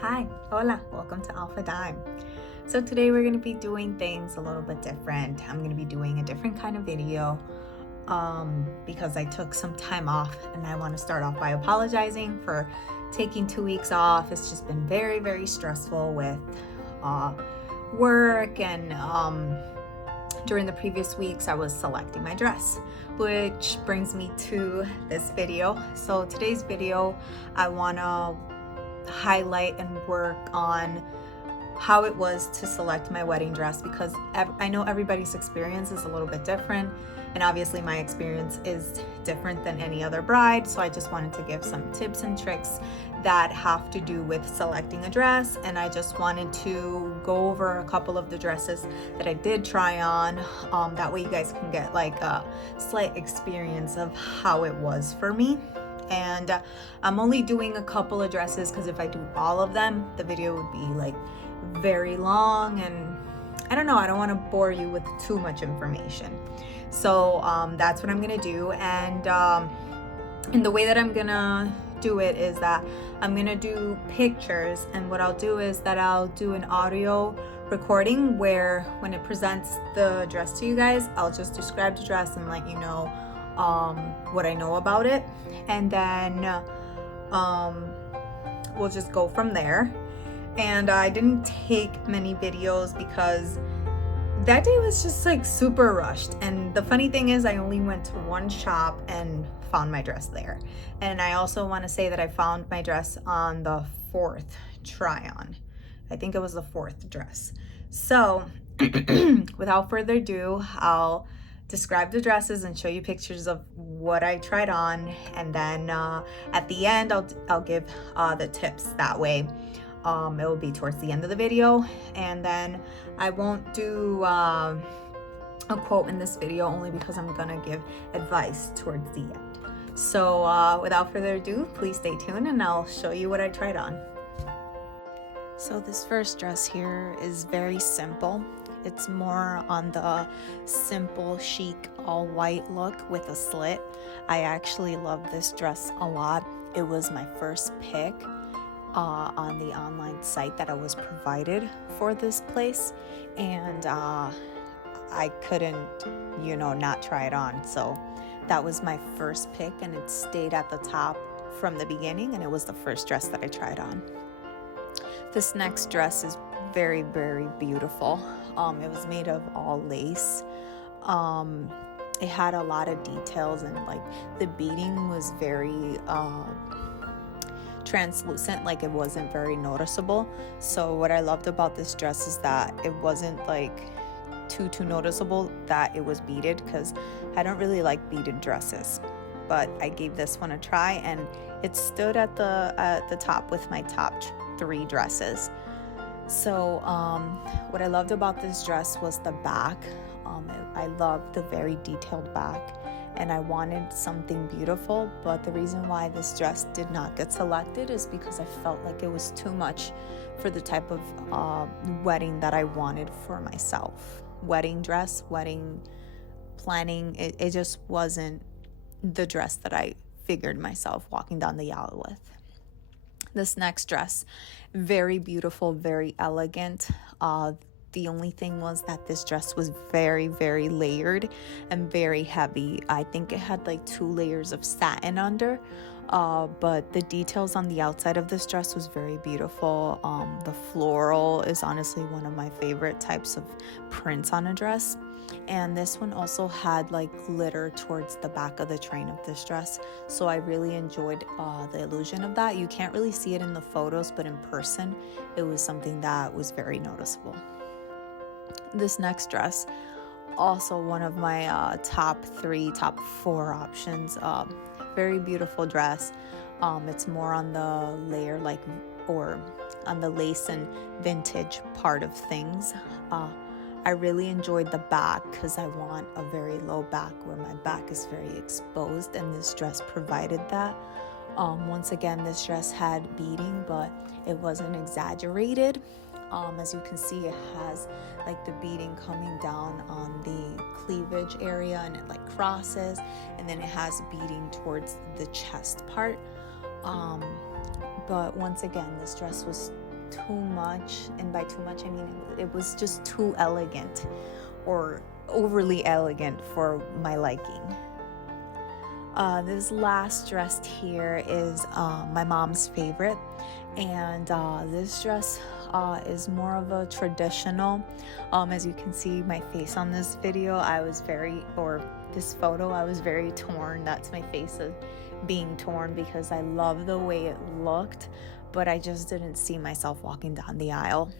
Hi, hola, welcome to Alfa Dime. So today we're going to be doing things a little bit different. I'm going to be doing a different kind of video because I took some time off, and I want to start off by apologizing for taking 2 weeks off. It's just been very, very stressful with work, and during the previous weeks I was selecting my dress, which brings me to this video. So today's video, I want to highlight and work on how it was to select my wedding dress, because I know everybody's experience is a little bit different, and obviously my experience is different than any other bride. So I just wanted to give some tips and tricks that have to do with selecting a dress, and I just wanted to go over a couple of the dresses that I did try on. That way you guys can get like a slight experience of how it was for me. And I'm only doing a couple of dresses because if I do all of them, the video would be like very long, and I don't know, I don't want to bore you with too much information. So that's what I'm gonna do, and the way that I'm gonna do it is that I'm gonna do pictures, and what I'll do is that I'll do an audio recording where when it presents the dress to you guys, I'll just describe the dress and let you know what I know about it, and then we'll just go from there. And I didn't take many videos because that day was just like super rushed, and the funny thing is I only went to one shop and found my dress there. And I also want to say that I found my dress on the 4th try on. I think it was the 4th dress. So without further ado, I'll describe the dresses and show you pictures of what I tried on, and then at the end I'll give the tips. That way it will be towards the end of the video, and then I won't do a quote in this video, only because I'm gonna give advice towards the end. So without further ado, please stay tuned and I'll show you what I tried on. So this first dress here is very simple. It's more on the simple, chic, all white look with a slit. I actually love this dress a lot. It was my first pick on the online site that I was provided for this place, and I couldn't, not try it on. So that was my first pick, and it stayed at the top from the beginning, and it was the first dress that I tried on. This next dress is very, very beautiful. It was made of all lace. It had a lot of details, and like the beading was very translucent, like it wasn't very noticeable. So what I loved about this dress is that it wasn't like too noticeable that it was beaded, because I don't really like beaded dresses. But I gave this one a try, and it stood at the top with my top 3 dresses. So what I loved about this dress was the back. I loved the very detailed back, and I wanted something beautiful, but the reason why this dress did not get selected is because I felt like it was too much for the type of wedding that I wanted for myself. Wedding dress, wedding planning, it just wasn't the dress that I figured myself walking down the aisle with. This next dress, very beautiful, very elegant. The only thing was that this dress was very, very layered and very heavy. I think it had like 2 layers of satin under, but the details on the outside of this dress was very beautiful. The floral is honestly one of my favorite types of prints on a dress. And this one also had like glitter towards the back of the train of this dress, so I really enjoyed the illusion of that. You can't really see it in the photos, but in person it was something that was very noticeable. This next dress, also one of my top 4 options. Very beautiful dress. It's more on the layer, or on the lace and vintage part of things. I really enjoyed the back because I want a very low back where my back is very exposed, and this dress provided that. Once again, this dress had beading, but it wasn't exaggerated. As you can see, it has like the beading coming down on the cleavage area, and it like crosses, and then it has beading towards the chest part. But once again, this dress was too much, and by too much I mean it was just too elegant or overly elegant for my liking. This last dress here is my mom's favorite, and this dress is more of a traditional. As you can see my face on this video, this photo, I was very torn. That's my face of being torn because I love the way it looked, but I just didn't see myself walking down the aisle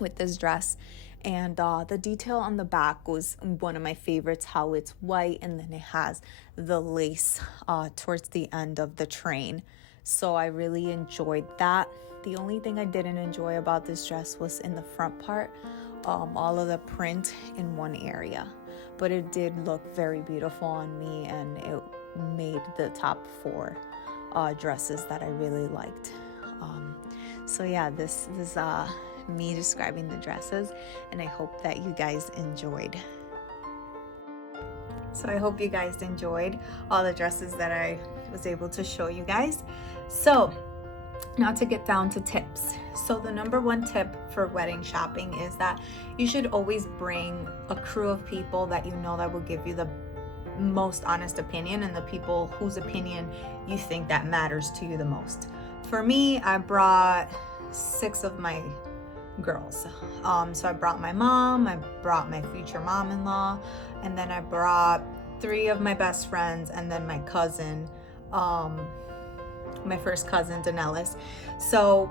with this dress. And the detail on the back was one of my favorites, how it's white and then it has the lace towards the end of the train. So I really enjoyed that. The only thing I didn't enjoy about this dress was in the front part, all of the print in one area. But it did look very beautiful on me, and it made the top 4 dresses that I really liked. So yeah, this is me describing the dresses, and I hope that you guys enjoyed. So I hope you guys enjoyed all the dresses that I was able to show you guys. So now to get down to tips. So the number 1 tip for wedding shopping is that you should always bring a crew of people that you know that will give you the most honest opinion, and the people whose opinion you think that matters to you the most. For me, I brought 6 of my girls. So I brought my mom, I brought my future mom-in-law, and then I brought 3 of my best friends, and then my cousin, my first cousin, Danelis. So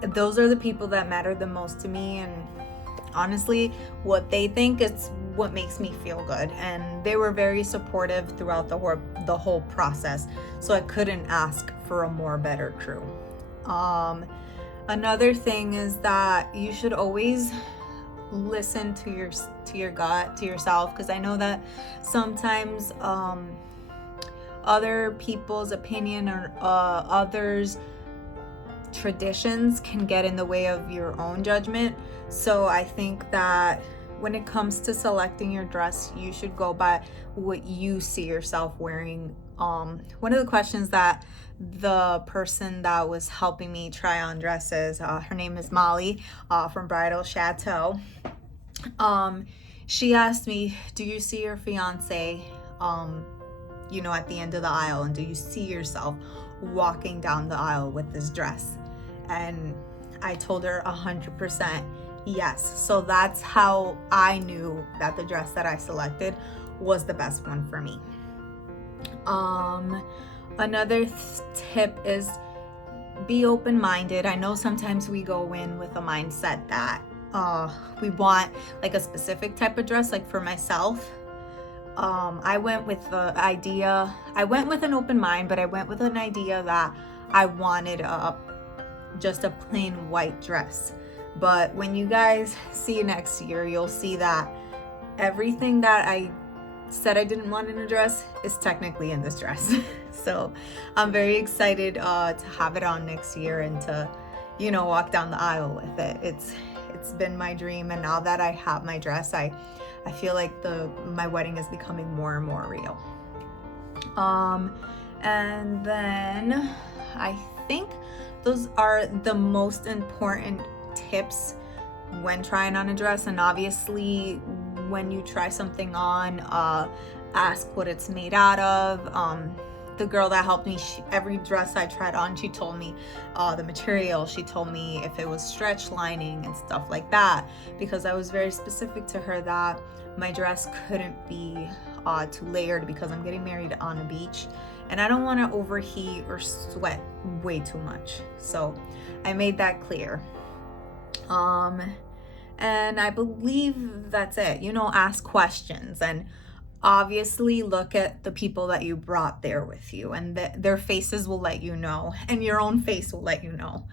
those are the people that matter the most to me, and honestly, what they think is what makes me feel good. And they were very supportive throughout the whole process, so I couldn't ask for a better crew. Another thing is that you should always listen to your gut, to yourself, because I know that sometimes other people's opinion or others' traditions can get in the way of your own judgment. So I think that when it comes to selecting your dress, you should go by what you see yourself wearing. One of the questions that the person that was helping me try on dresses, her name is Molly from Bridal Chateau, she asked me, do you see your fiance at the end of the aisle, and do you see yourself walking down the aisle with this dress? And I told her 100% yes. So that's how I knew that the dress that I selected was the best one for me. Another tip is be open-minded. I know sometimes we go in with a mindset that we want like a specific type of dress. Like for myself, I went with an open mind, but I went with an idea that I wanted just a plain white dress. But when you guys see next year, you'll see that everything that I said I didn't want in a dress is technically in this dress. So I'm very excited to have it on next year and to walk down the aisle with it. It's been my dream, and now that I have my dress, I feel like my wedding is becoming more and more real. And then I think those are the most important tips when trying on a dress. And obviously when you try something on, ask what it's made out of. The girl that helped me, every dress I tried on, she told me the material. She told me if it was stretch lining and stuff like that, because I was very specific to her that my dress couldn't be too layered because I'm getting married on a beach and I don't want to overheat or sweat way too much. So I made that clear. And I believe that's it. Ask questions, and obviously look at the people that you brought there with you, and their faces will let you know, and your own face will let you know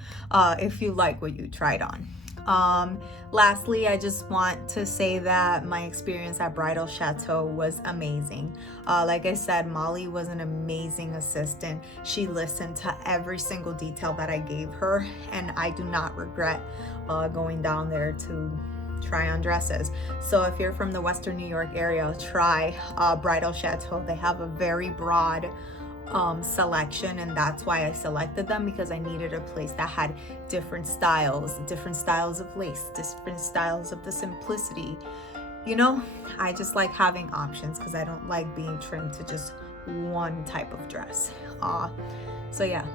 if you like what you tried on. Lastly, I just want to say that my experience at Bridal Chateau was amazing. Like I said, Molly was an amazing assistant. She listened to every single detail that I gave her, and I do not regret going down there to try on dresses. So if you're from the Western New York area, try Bridal Chateau. They have a very broad selection, and that's why I selected them, because I needed a place that had different styles of lace, different styles of the simplicity. You know, I just like having options because I don't like being trimmed to just one type of dress. So yeah,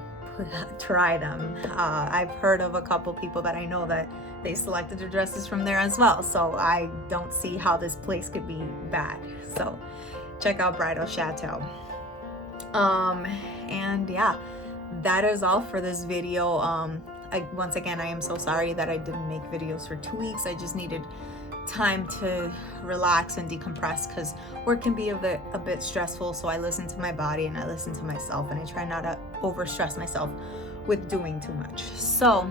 try them. I've heard of a couple people that I know that they selected their dresses from there as well, so I don't see how this place could be bad. So check out Bridal Chateau. And yeah, that is all for this video. Once again, I am so sorry that I didn't make videos for 2 weeks. I just needed time to relax and decompress because work can be a bit stressful. So I listen to my body and I listen to myself, and I try not to overstress myself with doing too much. So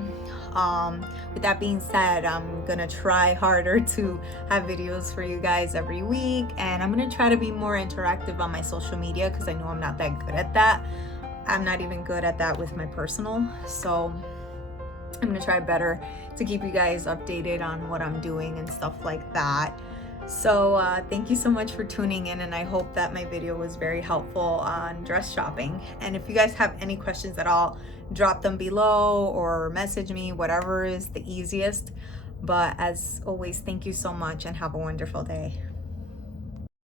with that being said, I'm gonna try harder to have videos for you guys every week, and I'm gonna try to be more interactive on my social media because I know I'm not that good at that. I'm not even good at that with my personal, so I'm gonna try better to keep you guys updated on what I'm doing and stuff like that. So thank you so much for tuning in, and I hope that my video was very helpful on dress shopping. And if you guys have any questions at all, drop them below or message me, whatever is the easiest. But as always, thank you so much and have a wonderful day.